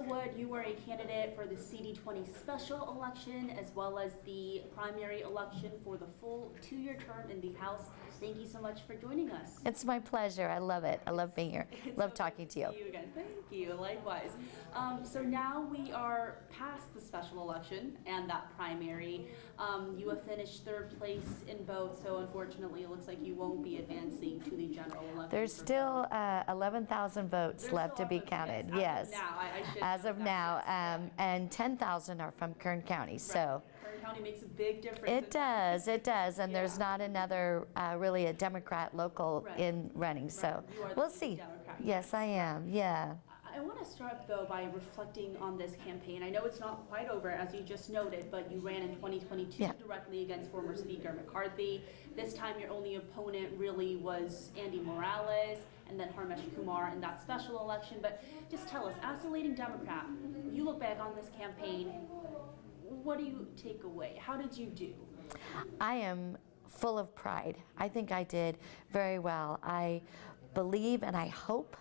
Marisa Wood, you are a candidate for the CD-20 special election as well as the primary election for the full 2-year term in the House. Thank you so much for joining us. It's my pleasure. I love it. I love being here. Love talking to you. See you again. Thank you. Likewise. So now we are past the special election and that primary. You have finished 3rd place in both, so unfortunately it looks like you won't be advancing to the general election. There's still 11,000 votes left to be counted. Yes. As of now, and 10,000 are from Kern County. Right. So Kern County makes a big difference. It does, and there's not another really a Democrat local in running. Right. So we'll see. Democrat. Yes, I am. Yeah. I want to start though by reflecting on this campaign. I know it's not quite over, as you just noted, but you ran in 2022 directly against former Speaker McCarthy. This time your only opponent really was Andy Morales and then Harmesh Kumar in that special election. But just tell us, as a leading Democrat, you look back on this campaign, what do you take away? How did you do? I am full of pride. I think I did very well. I believe and I hope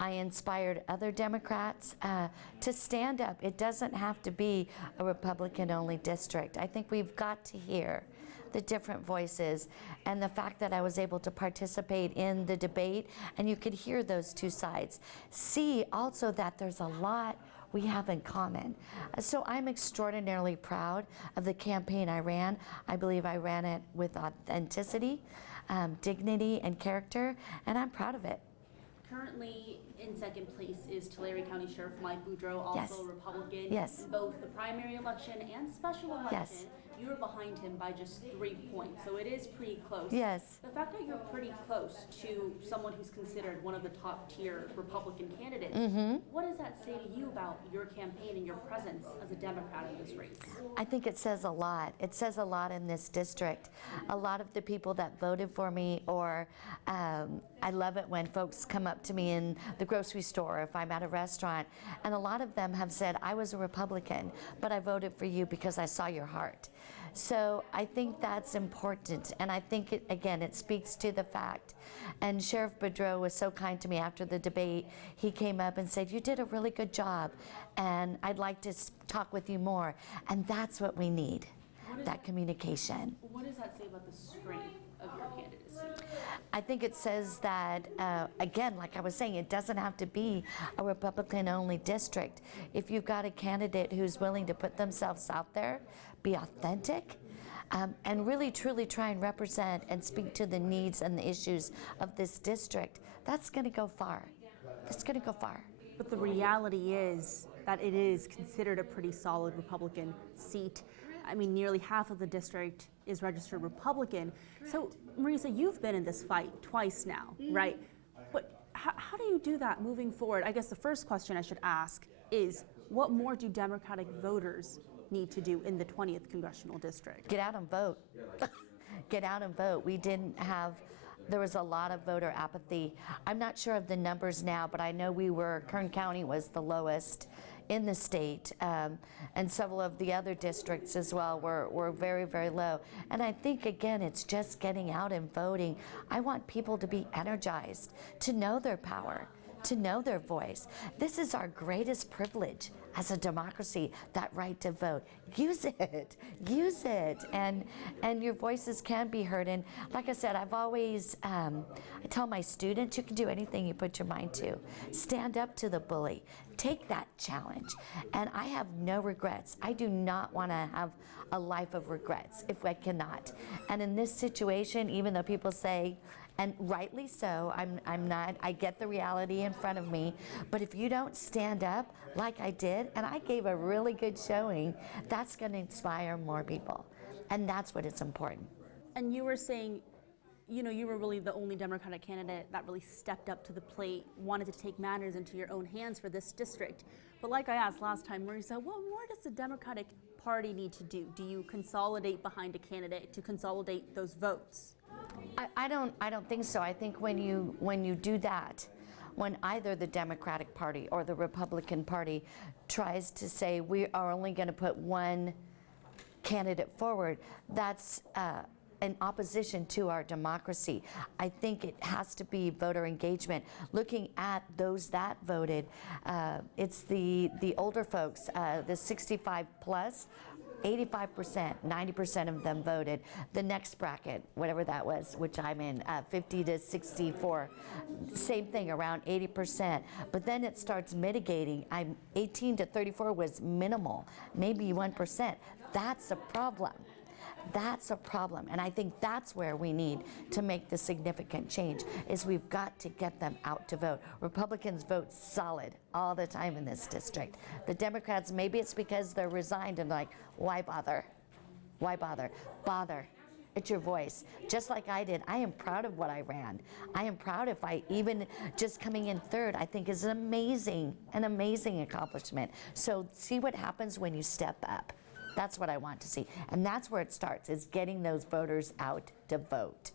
I inspired other Democrats to stand up. It doesn't have to be a Republican-only district. I think we've got to hear the different voices, and the fact that I was able to participate in the debate and you could hear those two sides. See also that there's a lot we have in common. So I'm extraordinarily proud of the campaign I ran. I believe I ran it with authenticity, dignity, and character, and I'm proud of it. Currently in 2nd place is Tulare County Sheriff Mike Buro, also a Republican. Yes. In both the primary election and special election, yes. You were behind him by just 3 points, so it is pretty close. Yes. The fact that you're pretty close to someone who's considered one of the top-tier Republican candidates, what does that say to you about your campaign and your presence as a Democrat in this race? I think it says a lot. It says a lot in this district. A lot of the people that voted for me, or I love it when folks come up to me in the grocery store, if I'm at a restaurant, and a lot of them have said, I was a Republican, but I voted for you because I saw your heart. So I think that's important, and I think, it speaks to the fact. And Sheriff Buro was so kind to me after the debate. He came up and said, you did a really good job, and I'd like to talk with you more. And that's what we need, that communication. What does that say about the strength of your candidacy? I think it says that, again, like I was saying, it doesn't have to be a Republican-only district. If you've got a candidate who's willing to put themselves out there, be authentic, and really truly try and represent and speak to the needs and the issues of this district, that's going to go far. It's going to go far. But the reality is that it is considered a pretty solid Republican seat. I mean, nearly half of the district is registered Republican. So, Marisa, you've been in this fight twice now, right? But how do you do that moving forward? I guess the first question I should ask is, what more do Democratic voters need to do in the 20th Congressional District? Get out and vote. Get out and vote. There was a lot of voter apathy. I'm not sure of the numbers now, but I know Kern County was the lowest in the state, and several of the other districts as well were very, very low. And I think, again, it's just getting out and voting. I want people to be energized, to know their power, to know their voice. This is our greatest privilege as a democracy, that right to vote. Use it, and your voices can be heard. And like I said, I've always, I tell my students, you can do anything you put your mind to. Stand up to the bully, take that challenge. And I have no regrets. I do not want to have a life of regrets if I cannot. And in this situation, even though people say, and rightly so, I get the reality in front of me, but if you don't stand up like I did, and I gave a really good showing, that's going to inspire more people. And that's what is important. And you were saying, you were really the only Democratic candidate that really stepped up to the plate, wanted to take matters into your own hands for this district. But like I asked last time, Marisa, what more does the Democratic Party need to do? Do you consolidate behind a candidate to consolidate those votes? I don't think so. I think when you do that, when either the Democratic Party or the Republican Party tries to say we are only going to put one candidate forward, that's an opposition to our democracy. I think it has to be voter engagement. Looking at those that voted, it's the older folks, the 65 plus, 85%, 90% of them voted. The next bracket, whatever that was, which I'm in, 50 to 64, same thing, around 80%. But then it starts mitigating. 18 to 34 was minimal, maybe 1%. That's a problem. That's a problem, and I think that's where we need to make the significant change, is we've got to get them out to vote. Republicans vote solid all the time in this district. The Democrats, maybe it's because they're resigned and like, why bother? Why bother? Bother. It's your voice. Just like I did. I am proud of what I ran. I am proud if I even just coming in third, I think is an amazing accomplishment. So see what happens when you step up. That's what I want to see. And that's where it starts, is getting those voters out to vote.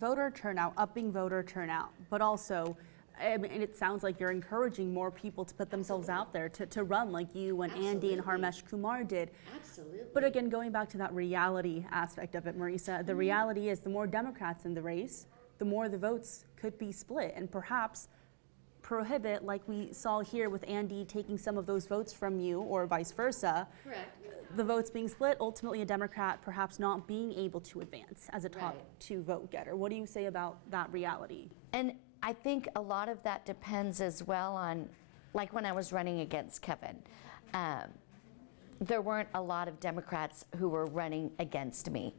Voter turnout, upping voter turnout, but also, and it sounds like you're encouraging more people to put themselves out there to run like you and Andy and Harmesh Kumar did. Absolutely. But again, going back to that reality aspect of it, Marisa, the reality is the more Democrats in the race, the more the votes could be split and perhaps prohibit, like we saw here with Andy taking some of those votes from you or vice versa. Correct. The votes being split, ultimately a Democrat perhaps not being able to advance as a top two vote getter. What do you say about that reality? And I think a lot of that depends as well on, like when I was running against Kevin, there weren't a lot of Democrats who were running against me.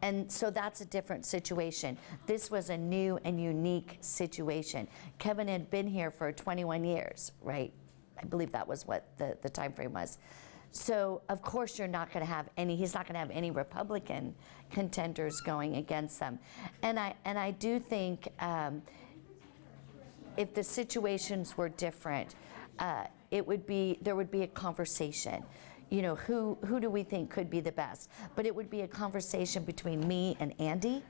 And so that's a different situation. This was a new and unique situation. Kevin had been here for 21 years, right? I believe that was what the time frame was. So of course you're not going to have any, he's not going to have any Republican contenders going against them. And I do think if the situations were different, there would be a conversation. You know, who do we think could be the best? But it would be a conversation between me and Andy,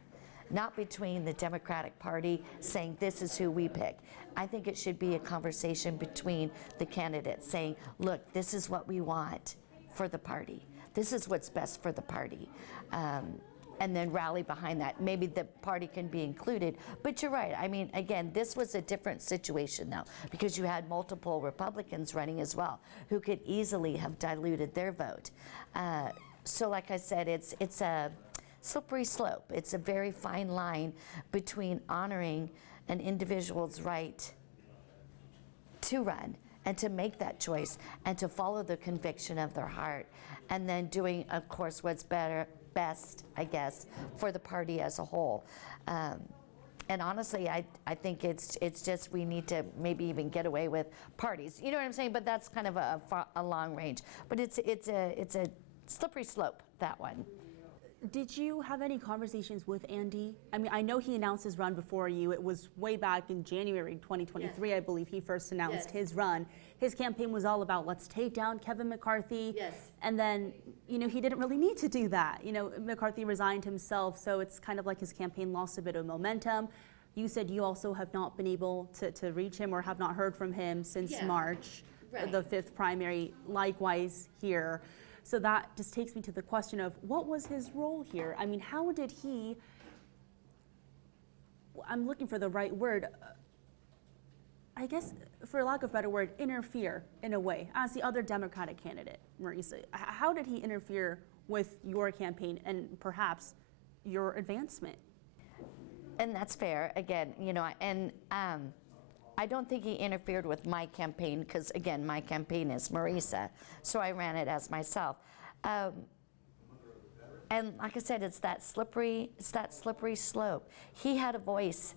not between the Democratic Party saying this is who we pick. I think it should be a conversation between the candidates saying, look, this is what we want for the party. This is what's best for the party. And then rally behind that. Maybe the party can be included. But you're right. I mean, again, this was a different situation though, because you had multiple Republicans running as well who could easily have diluted their vote. So like I said, it's a slippery slope. It's a very fine line between honoring an individual's right to run and to make that choice and to follow the conviction of their heart, and then doing, of course, what's best, I guess, for the party as a whole. And honestly, I think it's just we need to maybe even get away with parties. You know what I'm saying? But that's kind of a long range. But it's a slippery slope, that one. Did you have any conversations with Andy? I mean, I know he announced his run before you. It was way back in January 2023, I believe he first announced his run. His campaign was all about, let's take down Kevin McCarthy. Yes. And then, you know, he didn't really need to do that. You know, McCarthy resigned himself, so it's kind of like his campaign lost a bit of momentum. You said you also have not been able to reach him or have not heard from him since March, the 5th primary, likewise here. So that just takes me to the question of what was his role here? I mean, how did he, I'm looking for the right word, I guess, for lack of a better word, interfere in a way as the other Democratic candidate, Marisa. How did he interfere with your campaign and perhaps your advancement? And that's fair, again, you know, and I don't think he interfered with my campaign because, again, my campaign is Marisa, so I ran it as myself. And like I said, it's that slippery slope. He had a voice,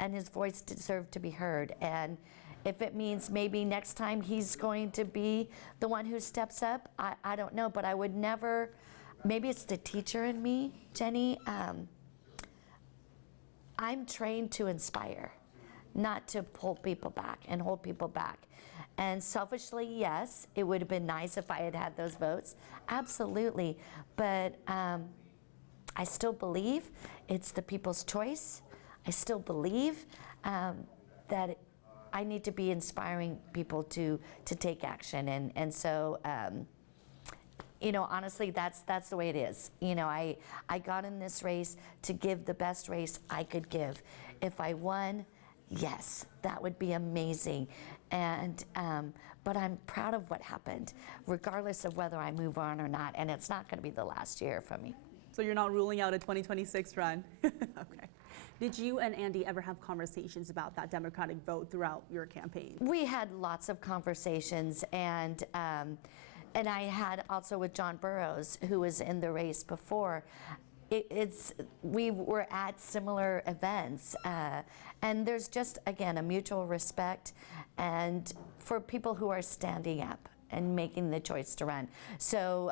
and his voice deserved to be heard. And if it means maybe next time he's going to be the one who steps up, I don't know, but I would never, maybe it's the teacher in me, Jenny. I'm trained to inspire, not to pull people back and hold people back. And selfishly, yes, it would have been nice if I had had those votes, absolutely. But I still believe it's the people's choice. I still believe that I need to be inspiring people to take action. And so honestly, that's the way it is. I got in this race to give the best race I could give. If I won, yes, that would be amazing. And but I'm proud of what happened, regardless of whether I move on or not. And it's not going to be the last year for me. So you're not ruling out a 2026 run? Okay. Did you and Andy ever have conversations about that Democratic vote throughout your campaign? We had lots of conversations, and I had also with John Burroughs, who was in the race before. We were at similar events, and there's just, again, a mutual respect, and for people who are standing up and making the choice to run. So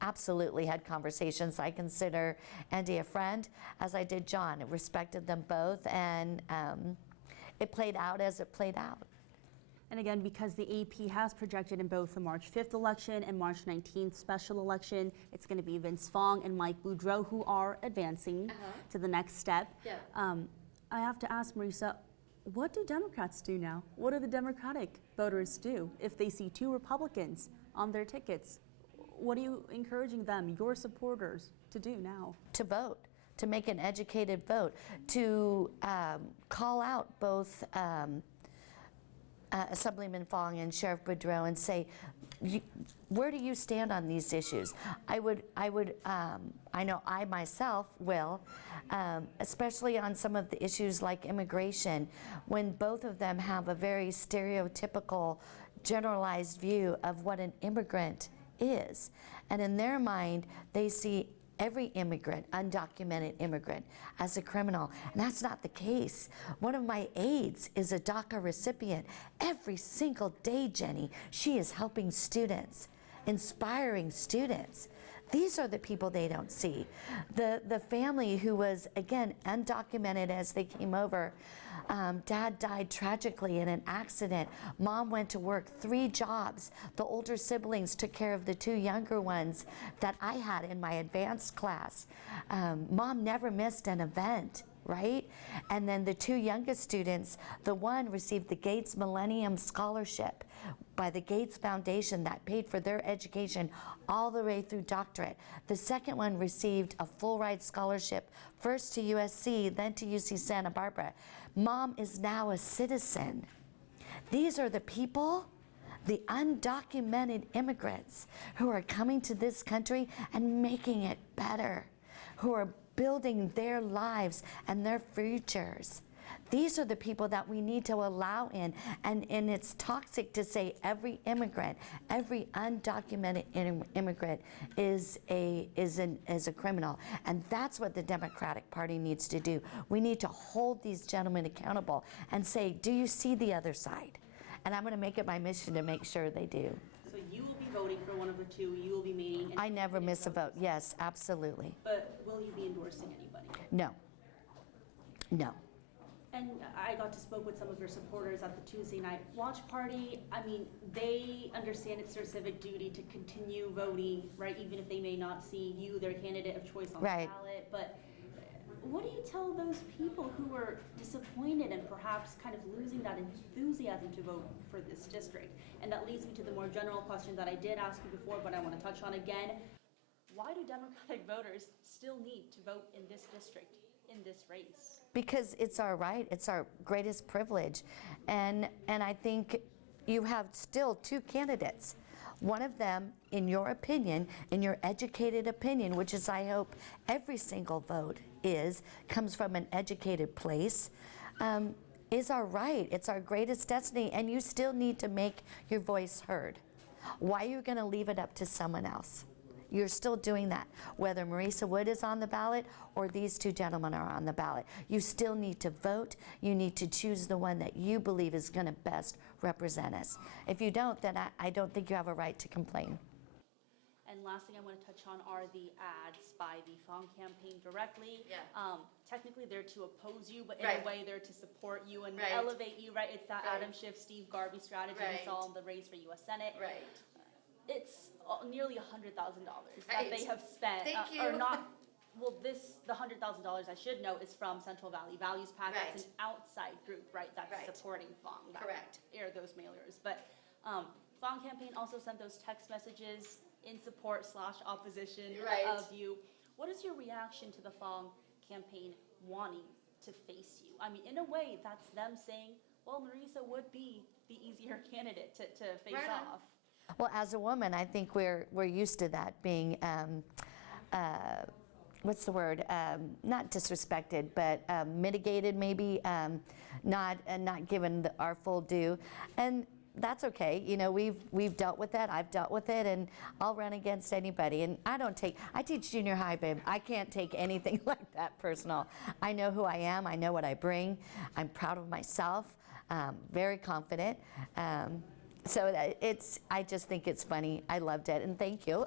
absolutely had conversations. I consider Andy a friend, as I did John. I respected them both, and it played out as it played out. And again, because the AP has projected in both the March 5th election and March 19th special election, it's going to be Vince Fong and Mike Boudreau who are advancing to the next step. Yeah. I have to ask, Marisa, what do Democrats do now? What do the Democratic voters do if they see two Republicans on their tickets? What are you encouraging them, your supporters, to do now? To vote, to make an educated vote, to call out both Assemblyman Fong and Sheriff Boudreau and say, where do you stand on these issues? I know I myself will, especially on some of the issues like immigration, when both of them have a very stereotypical, generalized view of what an immigrant is. And in their mind, they see every immigrant, undocumented immigrant, as a criminal. And that's not the case. One of my aides is a DACA recipient. Every single day, Jenny, she is helping students, inspiring students. These are the people they don't see. The family who was, again, undocumented as they came over. Dad died tragically in an accident. Mom went to work 3 jobs. The older siblings took care of the 2 younger ones that I had in my advanced class. Mom never missed an event, right? And then the 2 youngest students, the one received the Gates Millennium Scholarship by the Gates Foundation that paid for their education all the way through doctorate. The second one received a full ride scholarship, first to USC, then to UC Santa Barbara. Mom is now a citizen. These are the people, the undocumented immigrants who are coming to this country and making it better, who are building their lives and their futures. These are the people that we need to allow in, and it's toxic to say every immigrant, every undocumented immigrant is a criminal, and that's what the Democratic Party needs to do. We need to hold these gentlemen accountable and say, do you see the other side? And I'm going to make it my mission to make sure they do. So you will be voting for one of the 2. You will be making. I never miss a vote. Yes, absolutely. But will you be endorsing anybody? No. No. And I got to spoke with some of your supporters at the Tuesday night watch party. I mean, they understand it's their civic duty to continue voting, right? Even if they may not see you, their candidate of choice on the ballot. But what do you tell those people who are disappointed and perhaps kind of losing that enthusiasm to vote for this district? And that leads me to the more general question that I did ask you before, but I want to touch on again. Why do Democratic voters still need to vote in this district, in this race? Because it's our right, it's our greatest privilege. And I think you have still 2 candidates. One of them, in your opinion, in your educated opinion, which is I hope every single vote comes from an educated place, is our right. It's our greatest destiny, and you still need to make your voice heard. Why are you going to leave it up to someone else? You're still doing that. Whether Marisa Wood is on the ballot or these 2 gentlemen are on the ballot, you still need to vote. You need to choose the one that you believe is going to best represent us. If you don't, then I don't think you have a right to complain. And last thing I want to touch on are the ads by the Fong campaign directly. Yeah. Technically, they're to oppose you, but in a way, they're to support you and elevate you, right? It's that Adam Schiff, Steve Garvey strategy we saw in the race for U.S. Senate. Right. It's nearly $100,000 that they have spent. Thank you. Or not. Well, the $100,000 I should note is from Central Valley Values PAC. Right. It's an outside group, right? That's supporting Fong. Correct. Air those mailers, but Fong campaign also sent those text messages in support / opposition Right. of you. What is your reaction to the Fong campaign wanting to face you? I mean, in a way, that's them saying, well, Marisa would be the easier candidate to face Right on. off. Well, as a woman, I think we're used to that being, what's the word? Not disrespected, but mitigated, maybe, not given our full due, and that's okay. You know, we've dealt with that. I've dealt with it, and I'll run against anybody. And I teach junior high, babe. I can't take anything like that personal. I know who I am. I know what I bring. I'm proud of myself. Very confident. So I just think it's funny. I loved it, and thank you.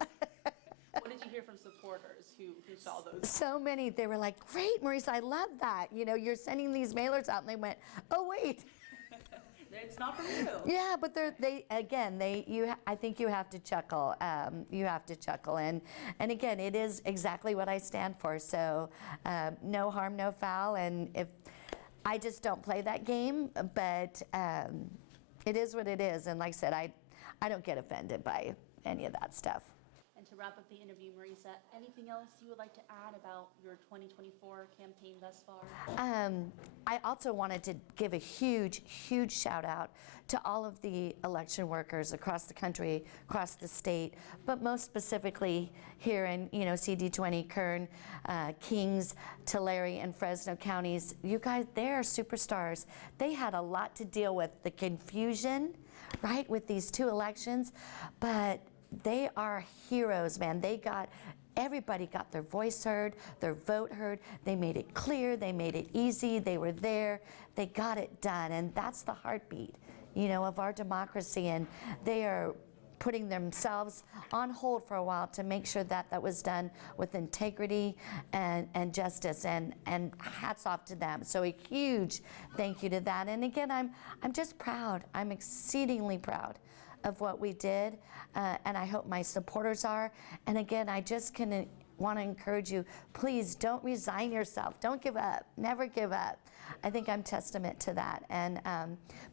What did you hear from supporters who saw those? So many. They were like, "Great, Marisa, I love that. You know, you're sending these mailers out," and they went, "Oh wait." It's not from you. Yeah, but I think you have to chuckle. You have to chuckle, and again, it is exactly what I stand for. So, no harm, no foul, and if I just don't play that game, but it is what it is. And like I said, I don't get offended by any of that stuff. And to wrap up the interview, Marisa, anything else you would like to add about your 2024 campaign thus far? I also wanted to give a huge, huge shout out to all of the election workers across the country, across the state, but most specifically here in CD-20, Kern, Kings, Tulare, and Fresno counties. You guys, they are superstars. They had a lot to deal with, the confusion, right, with these two elections, but they are heroes, man. Everybody got their voice heard, their vote heard. They made it clear, they made it easy, they were there, they got it done. And that's the heartbeat, of our democracy. And they are putting themselves on hold for a while to make sure that was done with integrity and justice, and hats off to them. So a huge thank you to that. And again, I'm just proud. I'm exceedingly proud of what we did, and I hope my supporters are. And again, I just want to encourage you, please don't resign yourself. Don't give up. Never give up. I think I'm testament to that. And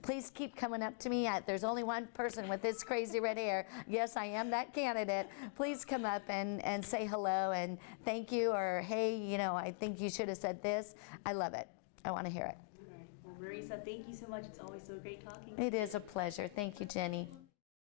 please keep coming up to me. There's only one person with this crazy red hair. Yes, I am that candidate. Please come up and say hello and thank you, or hey, I think you should have said this. I love it. I want to hear it. All right. Well, Marisa, thank you so much. It's always so great talking. It is a pleasure. Thank you, Jenny.